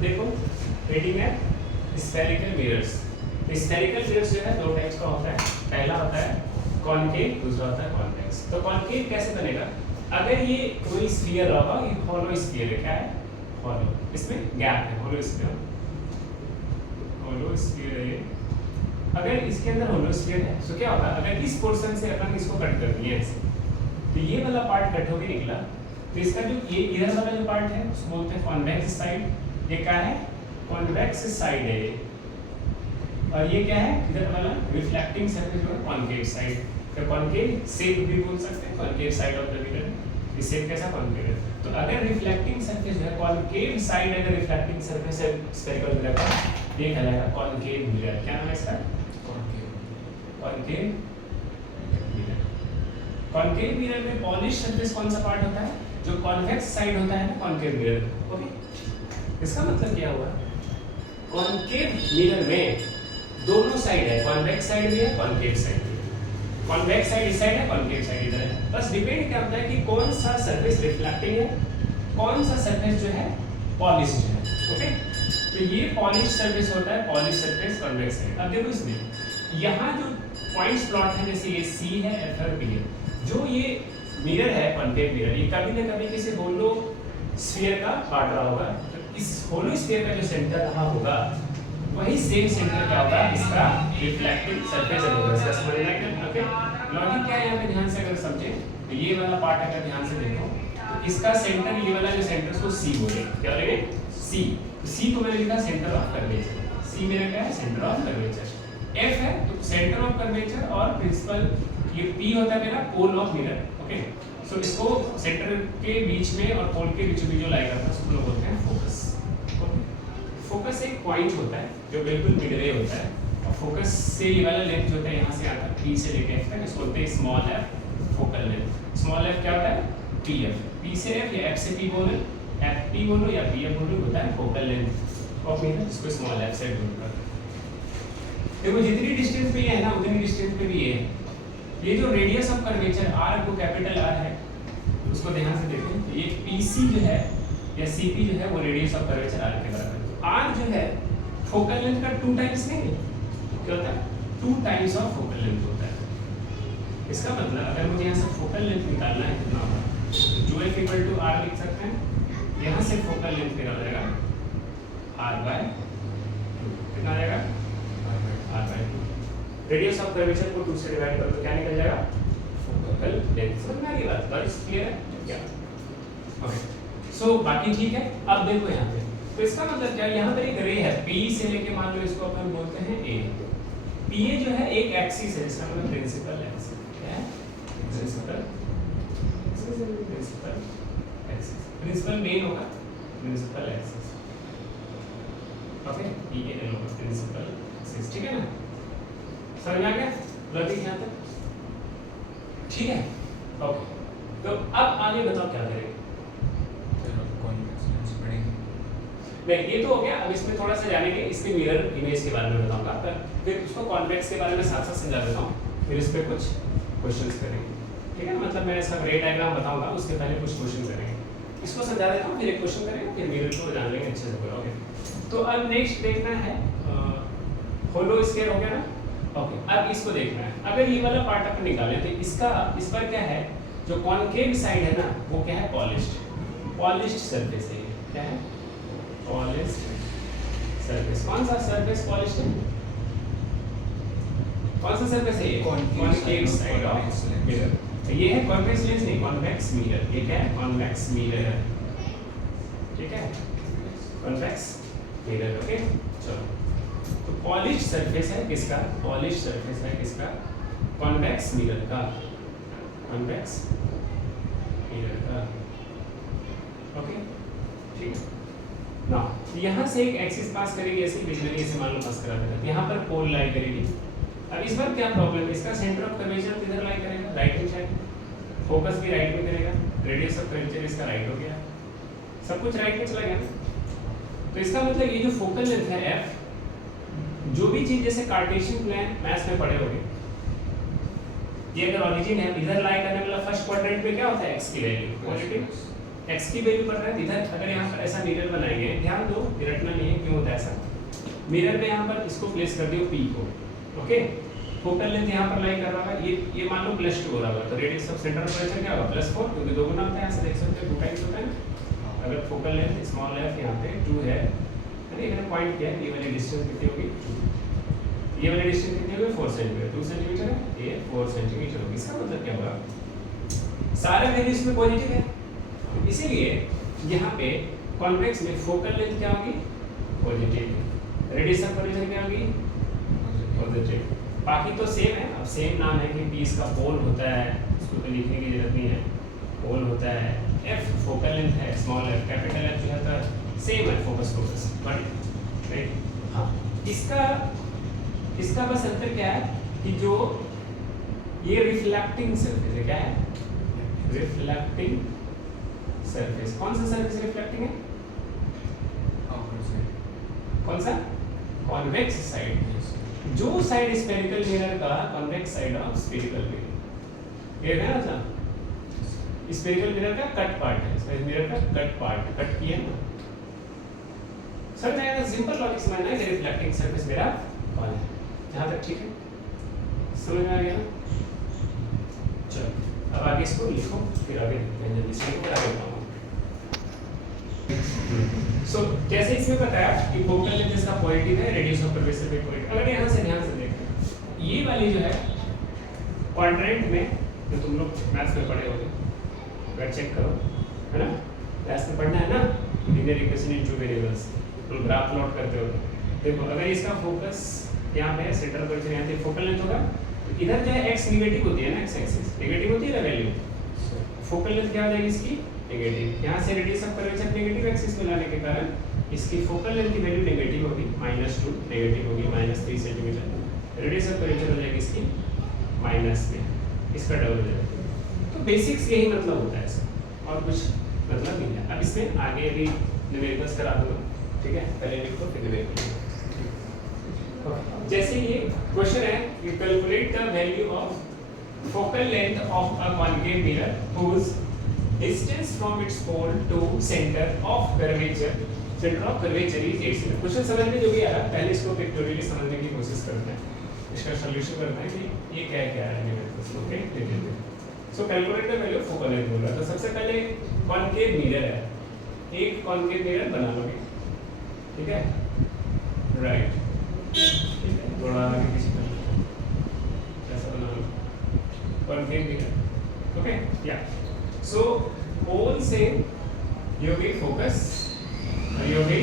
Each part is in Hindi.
देखो रेटिंग है स्फेरिकल मिरर्स। स्फेरिकल मिरर्स जो है दो टाइप्स का होता है, पहला होता है कॉनकेव, दूसरा होता है कॉन्वेक्स। तो कॉनकेव कैसे बनेगा, अगर ये कोई स्फीयर होगा, ये हॉलो स्फीयर है, क्या है हॉलो, इसमें गैप है, हॉलो स्फीयर, हॉलो स्फीयर है ये। अगर इसके अंदर हॉलो स्फीयर है तो क्या होगा, अगर इस पोर्शन से अपन इसको कट कर दिए ऐसे, तो ये वाला पार्ट कट होके निकला, तो इसका जो ये इधर वाला जो पार्ट है उसको बोलते हैं कॉन्वेक्स साइड। ये क्या है, कॉन्वेक्स साइड है ये। और ये क्या है, इधर वाला रिफ्लेक्टिंग सरफेस जो है कॉनकेव साइड। तो कॉनकेव शेप भी बोल सकते हैं, concave side of the mirror. ये शेप कैसा कॉनकेव है। तो अगर रिफ्लेक्टिंग सरफेस जो है कॉनकेव साइड, अगर रिफ्लेक्टिंग सरफेस है स्फेरिकल मिरर का, ये कहलाएगा कॉनकेव मिरर। क्या नाम है इसका, कॉनकेव मिरर। कॉनकेव मिरर में पॉलिश सरफेस कौन सा पार्ट होता है, जो कॉन्वेक्स साइड होता है ना कॉनकेव मिरर। ओके, इसका मतलब क्या हुआ, कॉनकेव मिरर में दोनों साइड है, कॉन्वेक्स साइड भी है, कॉनकेव साइड भी है। कॉन्वेक्स साइड इस साइड है, कॉनकेव साइड इधर है। बस डिपेंड क्या होता है कि कौन सा सरफेस रिफ्लेक्टिंग है, कौन सा सरफेस जो है पॉलिश्ड है। ओके, तो ये पॉलिश सरफेस होता है, पॉलिश सरफेस कॉन्वेक्स साइड। अब देखो इसमें यहाँ जो पॉइंट्स प्लॉट है, जैसे ये सी है, एफ है, पी है, जो ये मिरर है कॉनकेव मिरर, ये कभी ना कभी किसी होलो स्फीयर का पार्ट रहा होगा। तो इस होलो स्फीयर का जो सेंटर रहा होगा, वही सेम सेंटर क्या होगा, इसका रिफ्लेक्टिव सरफेस होगा। इसका समझ में आया। ओके, लॉजिक क्या है यहाँ पे ध्यान से अगर समझे, तो ये वाला पार्ट अगर ध्यान से देखो, तो इसका सेंटर, ये वाला जो सेंटर उसको सी बोले, क्या बोलेंगे, सी। सी को मैंने लिखा सेंटर ऑफ कर्वेचर। सी मेरा क्या है, सेंटर ऑफ कर्वेचर। एफ है तो सेंटर ऑफ कर्वेचर, और प्रिंसिपल ये पी होता है मेरा पोल ऑफ मिरर। ओके, सो इसको सेंटर के बीच में और पोल के बीच में जो लाई करता है उसको लोग बोलते हैं फोकस। फोकस एक पॉइंट होता है जो बिल्कुल मिडवे होता है, और फोकस से ये वाला लेंथ जो होता है यहाँ से आता है पी से लेके एफ तक, इसको बोलते हैं small F focal length. Small F क्या होता है, पी एफ, पी से एफ या एफ से पी बोलो, एफ पी बोलो या पी एफ बोलो, होता है फोकल लेंथ ऑफ मिरर, जिसको स्मॉल एफ से डिनोट करते हैं। देखो जितनी डिस्टेंस पे ये है ना, उतनी डिस्टेंस पे भी ये है। ये जो रेडियस ऑफ कर्वेचर आर को कैपिटल आर है, उसको ध्यान से देखें, तो ये पीसी जो है या सीपी जो है वो रेडियस ऑफ कर्वेचर आर के बराबर है। आर जो है फोकल लेंथ का 2 टाइम्स नहीं, क्या होता है, 2 टाइम्स ऑफ फोकल लेंथ होता है। इसका मतलब अगर मुझे यहाँ से फोकल लेंथ निकालना है कितना होगा, जो एफ इक्वल टू आर लिख सकते हैं। यहाँ से फोकल लेंथ निकाल जाएगा आर बाय 2, कितना आ जाएगा, R by 2। Radius of curvature को 2 से डिवाइड करो तो क्या निकल जाएगा, फोकल लेंथ। समझ में आ गई बात, बस क्लियर है क्या। ओके, सो बाकी ठीक है। अब देखो यहाँ पे, तो इसका मतलब क्या, यहाँ पर एक रे है P से लेके, मान लो इसको अपन बोलते हैं A। PA जो है एक एक्सिस है, इसका मतलब प्रिंसिपल एक्सिस। क्या है, प्रिंसिपल एक्सिस, प्रिंसिपल मेन होगा, प्रिंसिपल एक्सिस। ओके, PA होगा प्रिंसिपल एक्सिस, ठीक है ना, समझ आ गया लॉजिक यहाँ तक, ठीक है। ओके, तो अब आगे बताओ क्या करेंगे। नहीं, ये तो हो गया। अब इसमें थोड़ा सा जानेंगे, इसके मिरर इमेज के बारे में बताऊंगा, फिर उसको कॉन्वेक्स के बारे में साथ साथ समझा देता हूँ, फिर इस पर कुछ क्वेश्चंस करेंगे, ठीक है। मतलब मैं इसका रे डायग्राम बताऊंगा, उसके पहले कुछ क्वेश्चन करेंगे, इसको समझा देता हूँ, फिर एक क्वेश्चन करेंगे, फिर मिरर को जान लेंगे अच्छे से। ओके, तो अब नेक्स्ट देखना है होलो स्फीयर हो गया ना। ओके, अब इसको देखना है, अगर ये वाला पार्ट अपन निकाले तो इसका, इस पर क्या है, जो कॉनकेव साइड है ना, वो क्या है, पॉलिश्ड सरफेस है। क्या है, पॉलिश्ड सरफेस। कौन सा सरफेस पॉलिश्ड है, कौन सा सरफेस है ये, कॉनकेव साइड ऑफ मिरर। तो ये है कॉन्वेक्स लेंस नहीं, कॉन्वेक्स मिरर। ये क्या है, कॉन्वेक्स मिरर, ठीक है, कॉन्वेक्स मिरर। ओके, चलो, तो पॉलिश्ड सरफेस है किसका, पॉलिश्ड सरफेस है किसका, कॉन्वेक्स मिरर का, कॉन्वेक्स मिरर का। ओके, ठीक है ना। यहाँ से एक एक्सिस पास करेगी, ऐसे बिजली से मान लो पास करा देगा, यहाँ पर पोल लाई करेगी। अब इस बार क्या प्रॉब्लम है, इसका सेंटर ऑफ कर्वेचर किधर लाई करेगा, राइट हैंड साइड, फोकस भी राइट में करेगा, रेडियस ऑफ कर्वेचर इसका राइट हो गया, सब कुछ राइट में चला गया। तो इसका मतलब ये जो फोकल लेंथ है एफ, जो भी चीज जैसे कार्टेशियन प्लेन मैथ्स में पढ़े होंगे, ये अगर ओरिजिन है, इधर लाई करने वाला फर्स्ट क्वाड्रेंट में क्या होता है, एक्स की वैल्यू पॉजिटिव, एक्स की वैल्यू पढ़ रहे हैं इधर। अगर यहाँ पर ऐसा मिरर बनाएंगे, ध्यान दो, रटना मिरर में यहाँ पर इसको प्लेस कर दियो P को, ओके। फोकल लेंथ यहाँ पर लाई कर रहा है, ये मान लो +2 हो रहा है, तो radius of centre of curvature क्या होगा +4, क्योंकि 2 गुना होता है, यहाँ से देख सकते हो 2 टाइम्स होता है ना। अगर फोकल लेंथ स्मॉल एफ यहाँ पे 2 है, मैंने पॉइंट किया है, ये वाली डिस्टेंस कितनी होगी 2, ये वाली डिस्टेंस कितनी होगी 4 सेंटीमीटर, 2 सेंटीमीटर है, ये 4 सेंटीमीटर होगी। इसका मतलब क्या होगा, सारे वैल्यूज में पॉजिटिव है, इसीलिए यहाँ पे कॉन्वेक्स में फोकल लेंथ क्या होगी पॉजिटिव, रेडियस ऑफ कर्वेचर क्या होगी पॉजिटिव। बाकी तो सेम है, अब सेम नाम है कि P इसका पोल होता है, इसको तो लिखने की जरूरत नहीं है, पोल होता है, F फोकल लेंथ है, स्मॉल f, कैपिटल F जो है तो सेम है, फोकस बट राइट। हाँ, इसका बस अंतर क्या है कि जो ये रिफ्लेक्टिंग सरफेस है, क्या है रिफ्लेक्टिंग सरफेस, कौन सा सरफेस रिफ्लेक्टिंग है, कौन सा कॉन्वेक्स साइड, जो साइड स्फेरिकल मिरर का convex side of spherical mirror, ये है ना स्फेरिकल मिरर का कट पार्ट है, स्फेरिकल मिरर का कट पार्ट, कट किया ना सर। मैं सिंपल लॉजिक समझना है कि रिफ्लेक्टिंग सरफेस मेरा कौन है, जहां तक ठीक है, समझ में आ गया ना। चलो अब आगे इसको लिखो, फिर आगे जल्दी से लिखो, आगे बताऊंगा। सो जैसे इसमें बताया कि फोकल लेंथ इसका पॉजिटिव है, रेडियस ऑफ कर्वेचर भी पॉजिटिव। अगर यहाँ से ध्यान से देखें, ये वाली जो है क्वाड्रेंट में, जो तुम लोग मैथ्स में पढ़े होंगे, अगर चेक करो, है ना, मैथ्स में पढ़ना है ना, linear equation in two variables, तो ग्राफ प्लॉट करते हो, देखो अगर इसका फोकस यहाँ पे है, सेंटर कर्वेचर यहाँ पे फोकल लेंथ होगा, तो इधर जो है x नेगेटिव होती है ना, x एक्सिस नेगेटिव होती है ना वैल्यू, फोकल लेंथ क्या हो जाएगी इसकी नेगेटिव। यहाँ से radius of curvature negative axis में लाने के कारण इसकी फोकल लेंथ की वैल्यू नेगेटिव होगी, -2 नेगेटिव होगी, -3 सेंटीमीटर, रेडियस ऑफ कर्वेचर हो जाएगी इसकी -3, इसका डबल हो जाएगा। तो बेसिक्स यही मतलब होता है इसका, और कुछ मतलब नहीं है। अब इसमें आगे अभी न्यूमेरिकल्स करा दूंगा, ठीक है, पहले लिखो फिर न्यूमेरिकल। जैसे ये क्वेश्चन है, you calculate the value of focal length of a concave mirror whose distance from its pole to center of curvature is 8 cm। Question समझ में जो भी आ रहा है, पहले इसको पिक्टोरियली समझने की कोशिश करते हैं, इसका सॉल्यूशन करना है कि ये क्या है न्यूमेरिकल्स, ओके देखिए। सो calculate the value of focal length बोल रहा है, तो सबसे पहले कॉन्केव मिरर है, एक कॉन्केव मिरर बना लोगे, ठीक है, राइट, ठीक है, थोड़ा आगे पीछे कर लो, ऐसा बना लो कॉन्केव मिरर, ओके या। सो पोल से ये होगी फोकस और ये होगी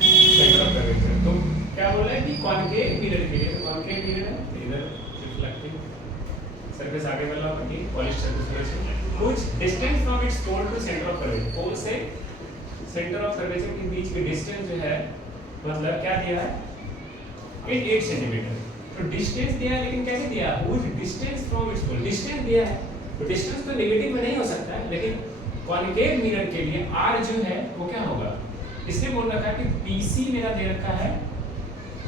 सेंटर ऑफ कर्वेचर। तो क्या बोला है कि कॉन्केव मिरर के लिए, तो कॉन्केव मिरर है, तो इधर रिफ्लेक्टिंग सरफेस आगे वाला होगा कि पॉलिश सरफेस है, कुछ distance from its pole to centre of curvature, pole से सेंटर ऑफ कर्वेचर के बीच की डिस्टेंस जो है, मतलब क्या दिया है 8 सेंटीमीटर। तो डिस्टेंस दिया है, लेकिन कैसे दिया, वो distance from its pole, distance दिया है, तो डिस्टेंस तो नेगेटिव में नहीं हो सकता है, लेकिन कॉन्केव मिरर के लिए r जो है वो क्या होगा, इसने बोल रखा है कि PC मेरा दे रखा है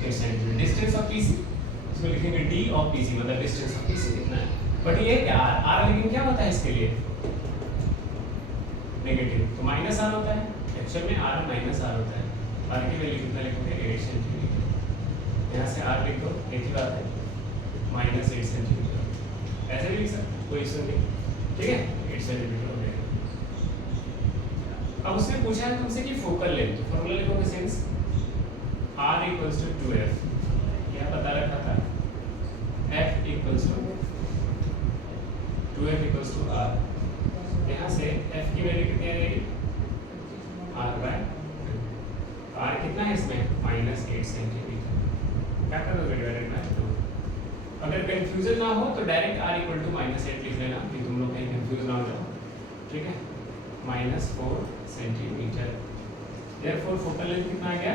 8 सेंटीमीटर, डिस्टेंस ऑफ PC इसमें लिखेंगे d ऑफ PC, मतलब डिस्टेंस ऑफ PC कितना है, बट ये क्या r लेकिन क्या होता है इसके लिए नेगेटिव, तो -r होता है, एक्चुअल में r -r होता है, r की वैल्यू कितना लिखोगे 8 सेंटीमीटर, यहाँ से r लिख दो, एक ही बात है -8 सेंटीमीटर, ऐसे भी लिख सकते कोई इशू नहीं, ठीक है, 8 सेंटीमीटर हो जाएगा। अब उसने पूछा है तुमसे कि फोकल लेंथ, फॉर्मूला लिखोगे सिंस r = 2f, क्या बता रखा था, f = 2f = r, यहाँ से f की वैल्यू कितनी आ जाएगी r कितना है इसमें -8 सेंटीमीटर, क्या करोगे डिवाइडेड बाय 2। अगर कंफ्यूजन ना हो तो डायरेक्ट r = -8 लिख लेना, कि तुम लोग कहीं कंफ्यूज ना हो जाओ, ठीक है, -4 सेंटीमीटर, देयरफॉर फोकल लेंथ कितना आ गया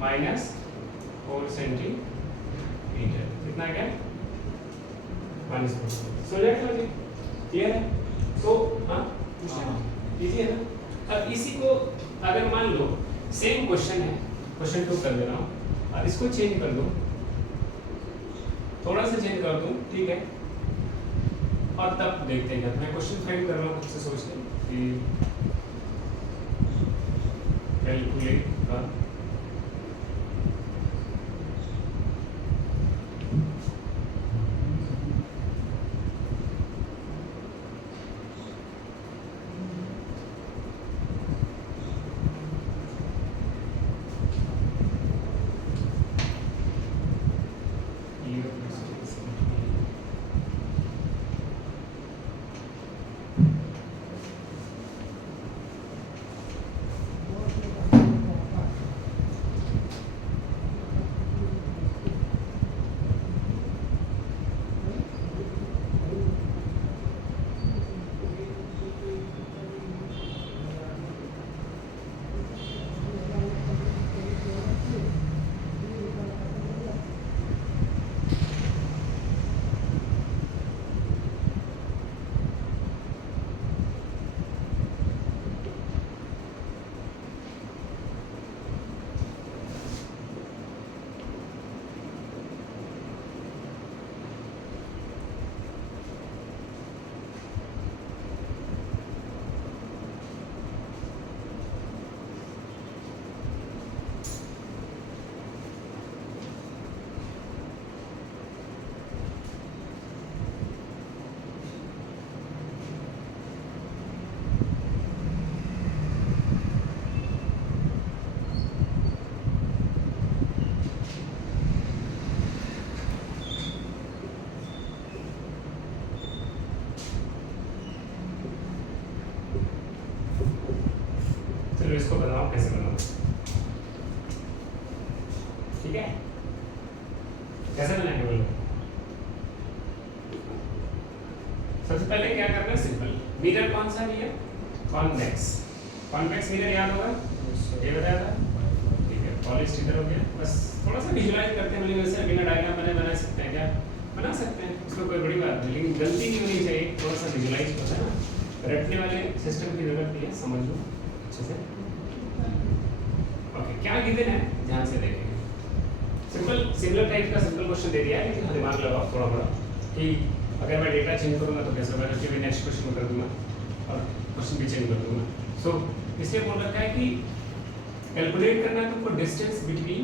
-4 सेंटीमीटर, कितना आ गया -4, सो जाएगा जी, क्लियर है। तो हाँ इजी है ना। अब इसी को अगर मान लो सेम क्वेश्चन है, क्वेश्चन 2 कर दे रहा हूँ, अब इसको चेंज कर दो, थोड़ा सा चेंज कर दूं, ठीक है, और तब देखते हैं। मैं क्वेश्चन फ्रेम कर रहा हूँ खुद से सोच के कि कैलकुलेट द ठीक है, कैसे बनाएंगे बोलो? सबसे पहले क्या करना है, सिंपल। मिरर कौन सा भी है? कॉन्वेक्स। कॉन्वेक्स मिरर याद होगा, ये बताया था, ठीक है। पॉलिश्ड इधर हो गया, बस थोड़ा सा विजुलाइज करते हैं, मतलब वैसे बिना डायग्राम बना सकते हैं क्या? बना सकते हैं, उसमें कोई बड़ी बात नहीं, लेकिन गलती नहीं होनी चाहिए, थोड़ा सा विजुलाइज होता है ना, रटने वाले सिस्टम की जरूरत नहीं है, समझ लो अच्छे से। ओके, क्या गिवन है ध्यान से देखेंगे। सिंपल सिमिलर टाइप का सिंपल क्वेश्चन दे दिया है, लेकिन दिमाग लगाओ थोड़ा बड़ा कि अगर मैं डेटा चेंज करूंगा तो कैसे होगा, जबकि मैं नेक्स्ट क्वेश्चन कर दूंगा और क्वेश्चन भी चेंज कर दूंगा। सो इसलिए बोल रखा है कि कैलकुलेट करना है तुमको distance between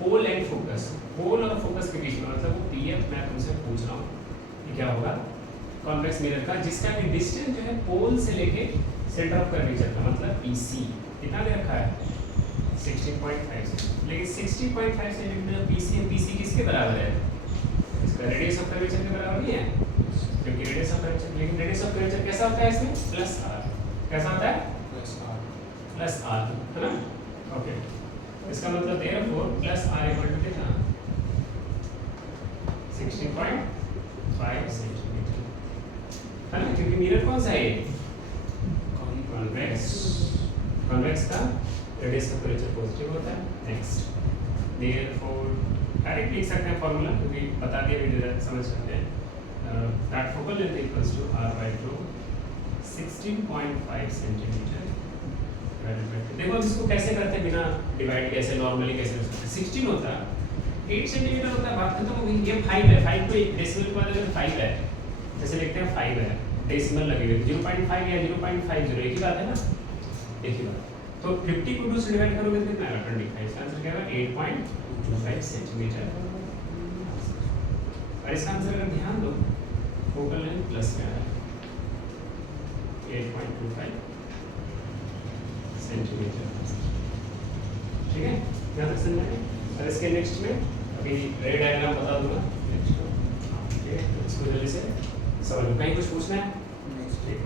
pole and focus. Pole और फोकस के बीच में, मतलब वो पीएफ मैं तुमसे पूछ रहा हूँ कि क्या होगा कॉन्वेक्स मिरर का, जिसका कि डिस्टेंस जो है पोल से लेके सेंटर ऑफ कर्वेचर का, मतलब पीसी कितना दे रखा है 16.5, लेकिन 60.5 सेंटीमीटर पीसी है। पीसी किसके बराबर है? इसका रेडियस ऑफ कर्वेचर के बराबर नहीं है, क्योंकि रेडियस ऑफ कर्वेचर, लेकिन रेडियस ऑफ कर्वेचर कैसा होता है इसमें? Plus R. कैसा होता है? प्लस आर, है ना? ओके, इसका मतलब therefore plus R equal to कितना? 16.5 सेंटीमीटर, है ना? क्योंकि मिरर कौन सा है? कॉन्वेक्स। कॉन्वेक्स का रेडियस ऑफ कर्वेचर पॉजिटिव होता है। नेक्स्ट, देयरफॉर डायरेक्ट लिख सकते हैं फॉर्मूला, क्योंकि बता दिया भी समझ सकते हैं। That focal length equals to r/2 16.5 centimetre. देखो इसको कैसे करते हैं, बिना डिवाइड कैसे, नॉर्मली कैसे कर सकते हैं। 16 होता है, 8 सेंटीमीटर होता है, बात खत्म हो गई। ये 5 है, 5 को एक डेसिमल के बाद अगर 5 है, जैसे लिखते हैं 5 है, डेसिमल लगे हुए 0.5 या 0.50, एक ही बात है ना, एक ही बात। तो 50 को 2 से डिवाइड करोगे तो कितना आएगा? 25। इसका आंसर क्या होगा? 8.25 सेंटीमीटर। और इसका आंसर अगर ध्यान दो, फोकल लेंथ प्लस में आया 8.25 सेंटीमीटर, ठीक है, यहाँ तक समझ आए। और इसके नेक्स्ट में अभी रे डायग्राम बता दूंगा नेक्स्ट, ठीक है, इसको जल्दी से समझ लो। कहीं कुछ पूछना है? ठीक है।